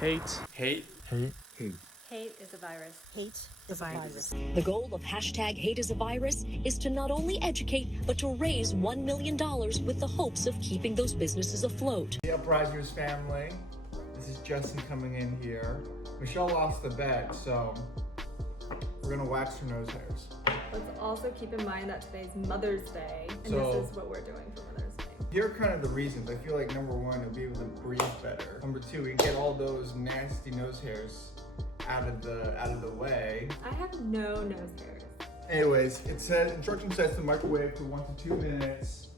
Hate. Hate. Hate. Hate. Hate is a virus. Hate is a virus. The goal of hashtag hate is a virus is to not only educate, but to raise $1 million with the hopes of keeping those businesses afloat. The Uprisers family, this is Justin coming in here. Michelle lost the bet, so we're gonna wax her nose hairs. Let's also keep in mind that today's Mother's Day, and So- this is what we're doing for Mother's Day. Here are kind of the reasons. I feel like number one, it'll be able to breathe better. Number two, we can get all those nasty nose hairs out of the way. I have no nose hairs. Anyways, it says instruction says to microwave for 1 to 2 minutes,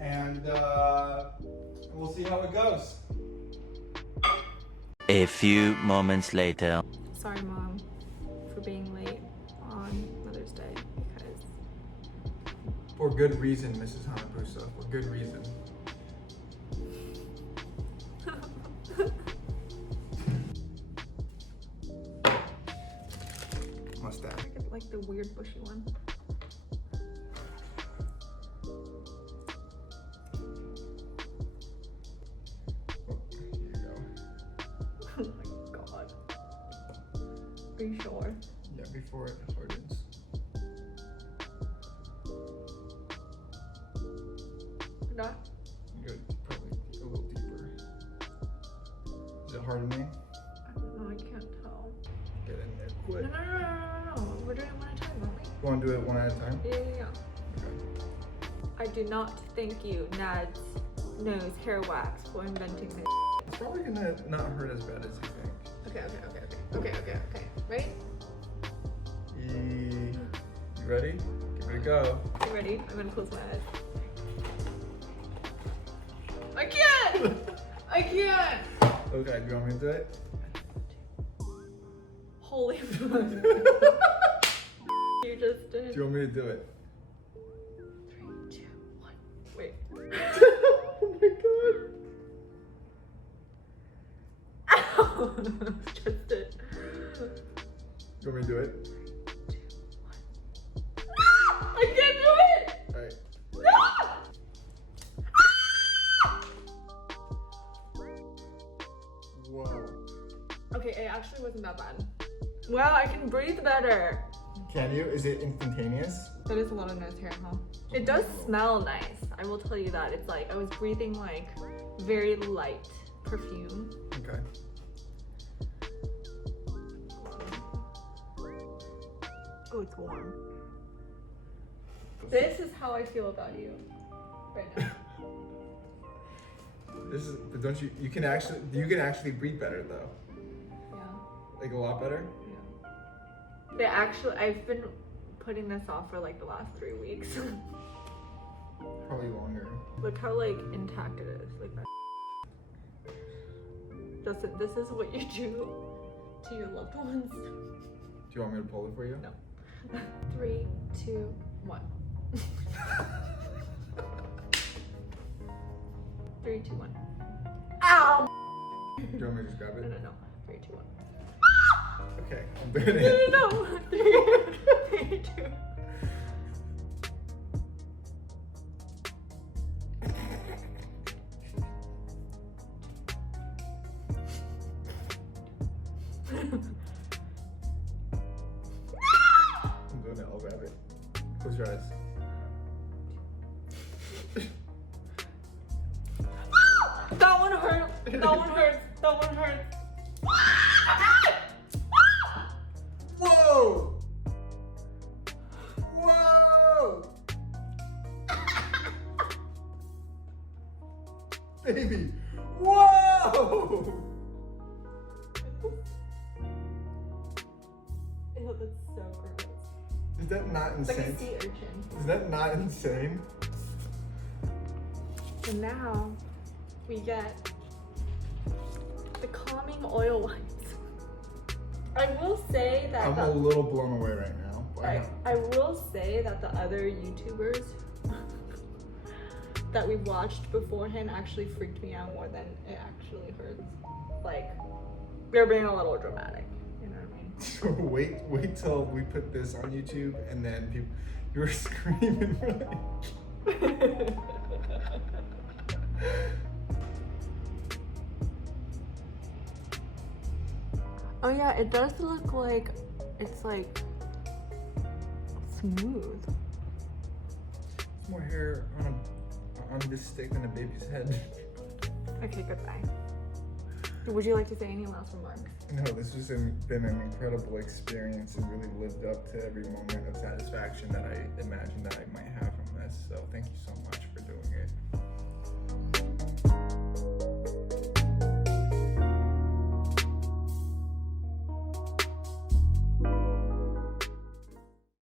and we'll see how it goes. A few moments later. Sorry, Mom, for being late on Mother's Day because For good reason, Mrs. Hanabusa. For good reason. Mustache. I get like the weird bushy one. Oh, here you go. Oh my god. Are you sure? Yeah, before it hardens. Not? You go probably a little deeper. Is it hardening? I don't know, I can't tell. Get in there No, quick. no, no, no, no, no. We're doing it one at a time, aren't we? You want to do it one at a time? Yeah, yeah, yeah. Okay. I do not thank you, Nad's nose hair wax, for inventing this. It's probably gonna not hurt as bad as you think. Okay. Ready? You ready? Give it a go. You ready? I'm gonna close my eyes. I can't! I can't! Okay, do you want me to do it? Holy fuck. You just Do did. you want me to do it? 3, 2, 1. Wait. Oh my god. Ow! Just did. You want me to do it? I can't do it! Alright. Whoa. Okay, it actually wasn't that bad. Wow, I can breathe better. Can you? Is it instantaneous? That is a lot of nose hair, huh? It does smell nice. I will tell you that. It's like I was breathing like very light perfume. Okay. Oh, it's warm. This is how I feel about you right now. This is, but don't you can actually breathe better though. Yeah. Like a lot better? Yeah. I've been putting this off for like the last 3 weeks. Probably longer. Look how like intact it is. Like that. Justin, this is what you do to your loved ones. Do you want me to pull it for you? No. 3, 2, 1. 3, 2, 1. Ow! Do you want me to just grab it? No. 3, 2, 1. Okay, I'm doing it. No. 3, 2. I'm doing it. I'll grab it. Close your eyes. That one hurt. That one hurts. That one hurts. Whoa! Whoa! Baby! Whoa! Ew, that's so gross. Is that not It's like a insane? sea urchin. Is that not insane? And now we get the calming oil wipes. I will say that I'm a little blown away right now. I will say that the other YouTubers that we watched beforehand actually freaked me out more than it actually hurts. Like, they're being a little dramatic, you know what I mean? So wait till we put this on YouTube and then you're screaming like Oh yeah, it does look like it's like smooth. More hair on this stick than a baby's head. Okay, goodbye. Would you like to say any last remarks? No, this has been an incredible experience and really lived up to every moment of satisfaction that I imagined that I might have